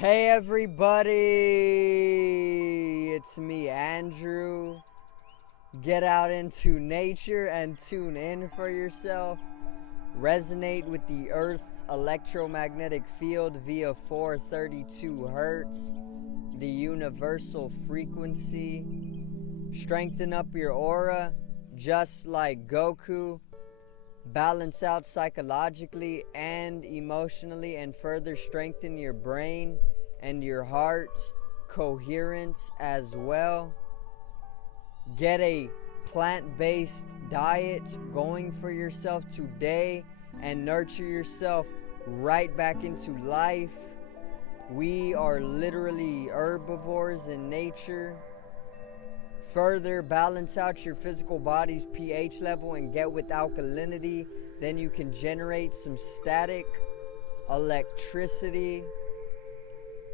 Hey everybody, it's me Andrew. Get out into nature and tune in for yourself. Resonate with the Earth's electromagnetic field via 432 Hertz, the universal frequency. Strengthen up your aura just like Goku. Balance out psychologically and emotionally, and further strengthen your brain and your heart coherence as well. Get a plant-based diet going for yourself today and nurture yourself right back into life. We are literally herbivores in nature. Further balance out your physical body's pH level and get with alkalinity. Then you can generate some static electricity.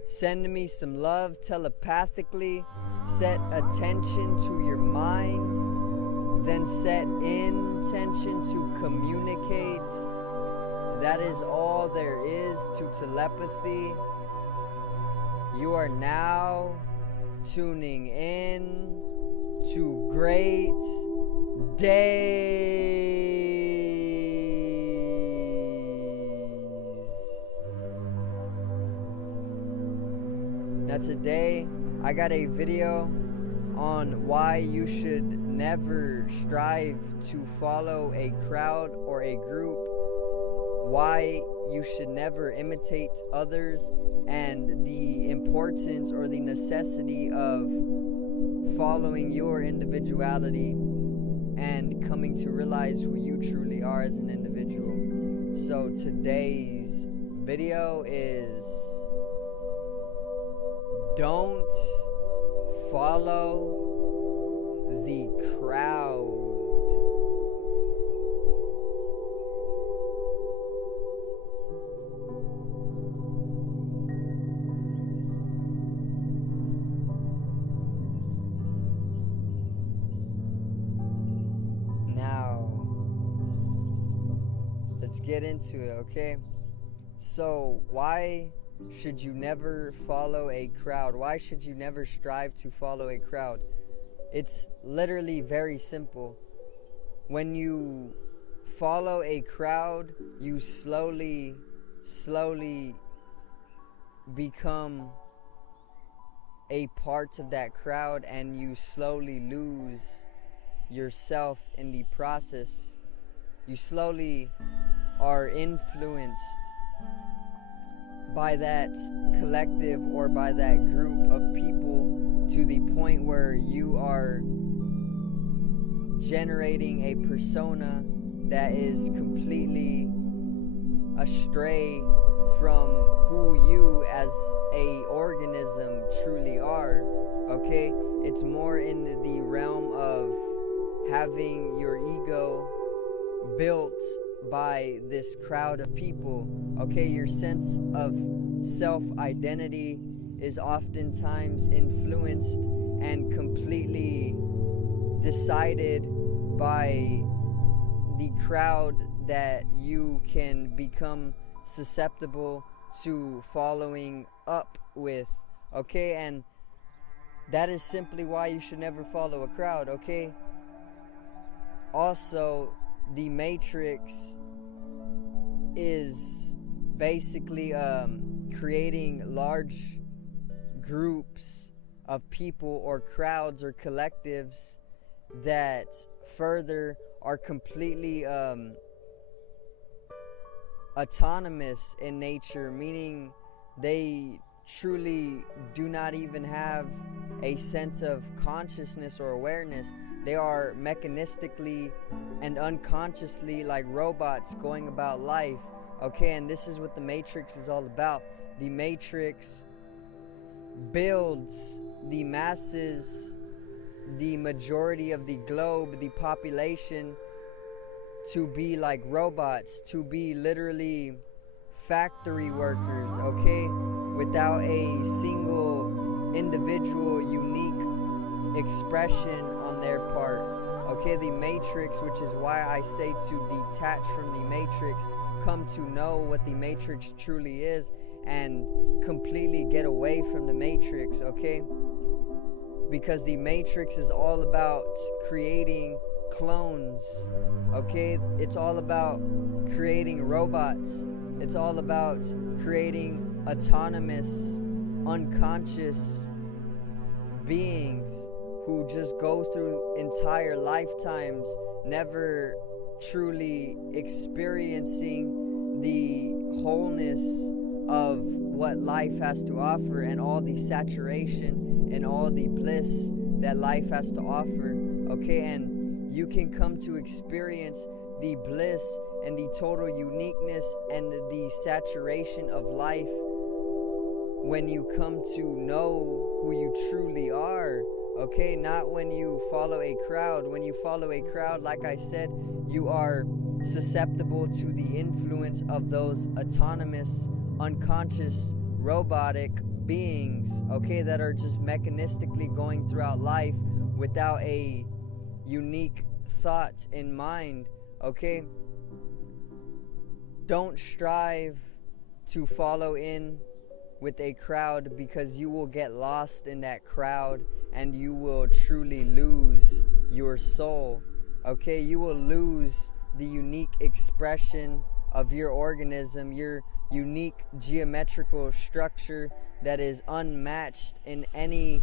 Send me some love telepathically. Set attention to your mind. Then set intention to communicate. That is all there is to telepathy. You are now tuning in to great days. Now today I got a video on why you should never strive to follow a crowd or a group, why you should never imitate others, and the importance or the necessity of following your individuality and coming to realize who you truly are as an individual. So today's video is don't follow the crowd. Let's get into it, okay? So, why should you never follow a crowd? Why should you never strive to follow a crowd? It's literally very simple. When you follow a crowd, you slowly become a part of that crowd, and you slowly lose yourself in the process. You slowly are influenced by that collective or by that group of people to the point where you are generating a persona that is completely astray from who you as a organism truly are. Okay, it's more in the realm of having your ego built by this crowd of people. Okay, your sense of self-identity is oftentimes influenced and completely decided by the crowd that you can become susceptible to following up with. Okay, and that is simply why you should never follow a crowd. Okay, also, the Matrix is basically creating large groups of people or crowds or collectives that further are completely autonomous in nature, meaning they truly do not even have a sense of consciousness or awareness. They are mechanistically and unconsciously like robots going about life. Okay, and this is what the Matrix is all about. The Matrix builds the masses, the majority of the globe, the population, to be like robots, to be literally factory workers, okay, without a single individual unique expression on their part. Okay, the Matrix, which is why I say to detach from the Matrix, come to know what the Matrix truly is, and completely get away from the matrix, okay? Because the matrix is all about creating clones, okay? It's all about creating robots. It's all about creating autonomous, unconscious beings who just go through entire lifetimes never truly experiencing the wholeness of what life has to offer and all the saturation and all the bliss that life has to offer, okay? And you can come to experience the bliss and the total uniqueness and the saturation of life when you come to know who you truly are, okay? Not when you follow a crowd. When you follow a crowd, like I said, you are susceptible to the influence of those autonomous, unconscious, robotic beings, okay, that are just mechanistically going throughout life without a unique thought in mind, okay? Don't strive to follow in with a crowd, because you will get lost in that crowd and you will truly lose your soul, okay? You will lose the unique expression of your organism, your unique geometrical structure that is unmatched in any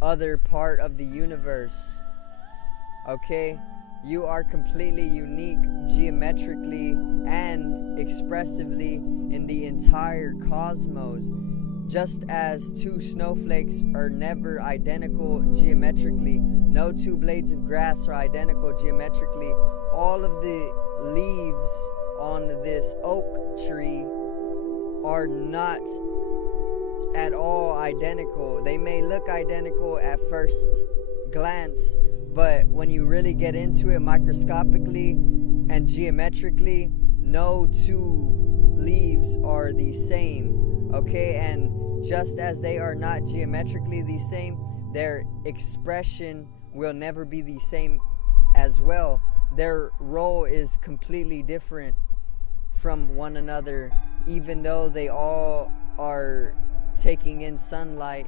other part of the universe, okay? You are completely unique geometrically and expressively in the entire cosmos. Just as two snowflakes are never identical geometrically, no two blades of grass are identical geometrically, all of the leaves on this oak tree are not at all identical. They may look identical at first glance, but when you really get into it microscopically and geometrically, no two leaves are the same, okay? And just as they are not geometrically the same, their expression will never be the same as well. Their role is completely different from one another. Even though they all are taking in sunlight,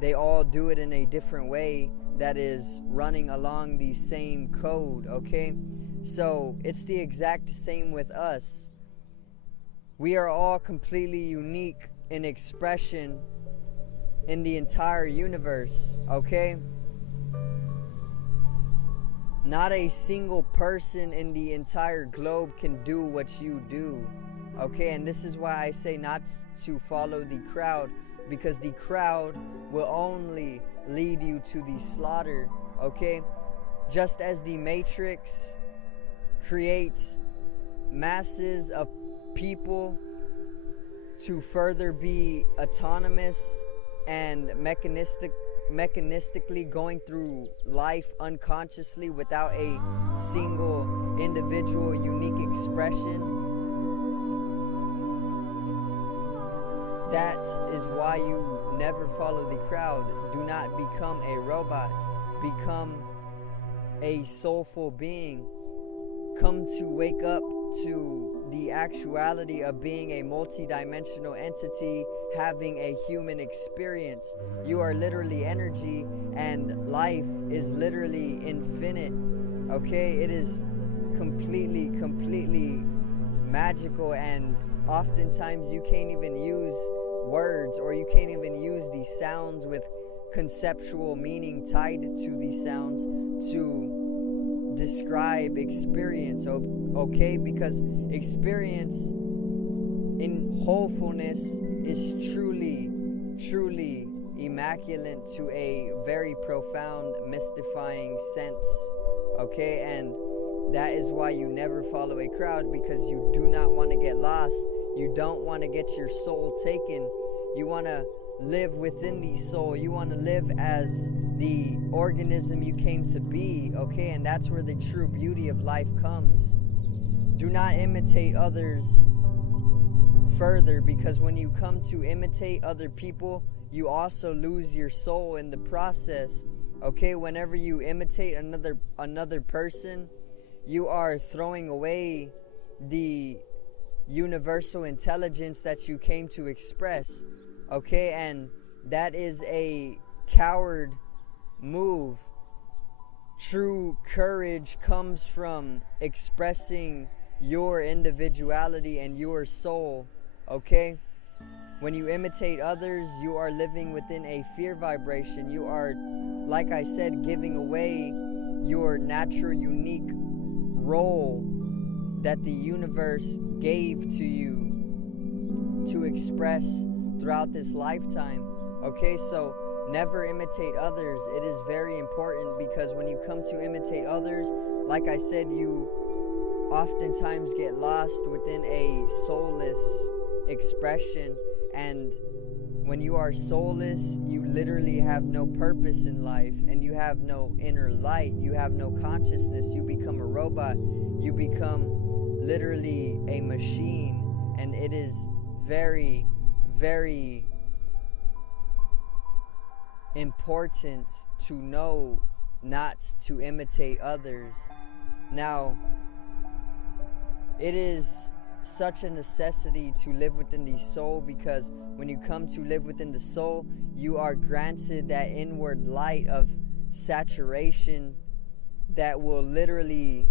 they all do it in a different way that is running along the same code, okay? So it's the exact same with us. We are all completely unique in expression in the entire universe, okay? Not a single person in the entire globe can do what you do, okay? And this is why I say not to follow the crowd, because the crowd will only lead you to the slaughter, okay? Just as the Matrix creates masses of people to further be autonomous and mechanistically going through life unconsciously without a single individual unique expression, that is why you never follow the crowd. Do not become a robot. Become a soulful being. Come to wake up to the actuality of being a multi-dimensional entity having a human experience. You are literally energy, and life is literally infinite, okay? It is completely magical, and oftentimes you can't even use words, or you can't even use the sounds with conceptual meaning tied to the sounds to describe experience, okay? Because experience in wholefulness is truly immaculate to a very profound, mystifying sense, okay? And that is why you never follow a crowd, because you do not want to get lost. You don't want to get your soul taken. You want to live within the soul. You want to live as the organism you came to be, okay? And that's where the true beauty of life comes. Do not imitate others further, because when you come to imitate other people, you also lose your soul in the process, okay? Whenever you imitate another person, you are throwing away the universal intelligence that you came to express, okay? And that is a coward move. True courage comes from expressing your individuality and your soul, okay? When you imitate others, you are living within a fear vibration. You are, like I said, giving away your natural, unique role that the universe gave to you to express throughout this lifetime. Okay, so never imitate others. It is very important, because when you come to imitate others, like I said, you oftentimes get lost within a soulless expression. And when you are soulless, you literally have no purpose in life, and you have no inner light, you have no consciousness. You become a robot, you become literally a machine. And it is very, very important to know not to imitate others. Now, it is such a necessity to live within the soul, because when you come to live within the soul, you are granted that inward light of saturation that will literally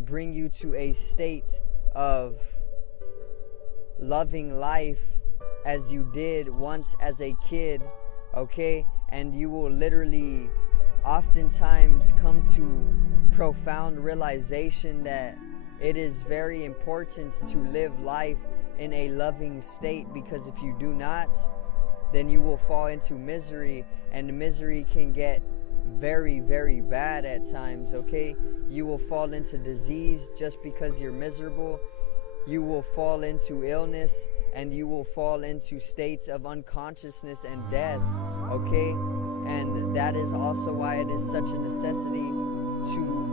bring you to a state of loving life as you did once as a kid, okay? And you will literally oftentimes come to profound realization that it is very important to live life in a loving state, because if you do not, then you will fall into misery, and misery can get very, very bad at times, okay? You will fall into disease just because you're miserable. You will fall into illness, and you will fall into states of unconsciousness and death, okay? And that is also why it is such a necessity to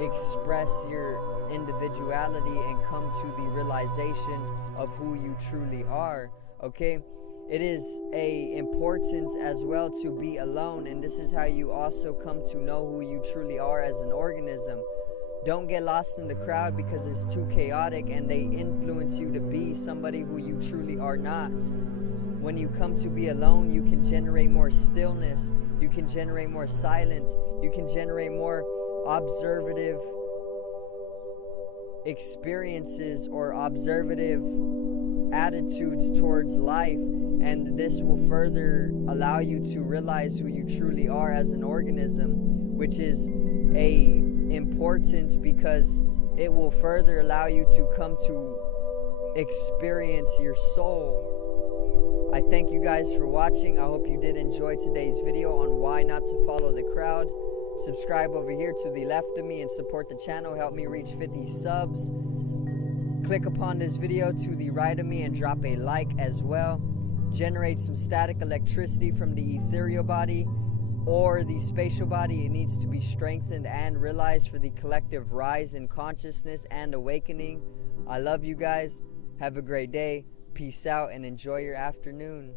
express your individuality and come to the realization of who you truly are, okay? It is important as well to be alone, and this is how you also come to know who you truly are as an organism. Don't get lost in the crowd because it's too chaotic and they influence you to be somebody who you truly are not. When you come to be alone, you can generate more stillness, you can generate more silence, you can generate more observative experiences or observative attitudes towards life, and this will further allow you to realize who you truly are as an organism, which is important because it will further allow you to come to experience your soul. I thank you guys for watching. I hope you did enjoy today's video on why not to follow the crowd. Subscribe over here to the left of me and support the channel. Help me reach 50 subs. Click upon this video to the right of me and drop a like as well. Generate some static electricity from the ethereal body or the spatial body. It needs to be strengthened and realized for the collective rise in consciousness and awakening. I love you guys. Have a great day. Peace out and enjoy your afternoon.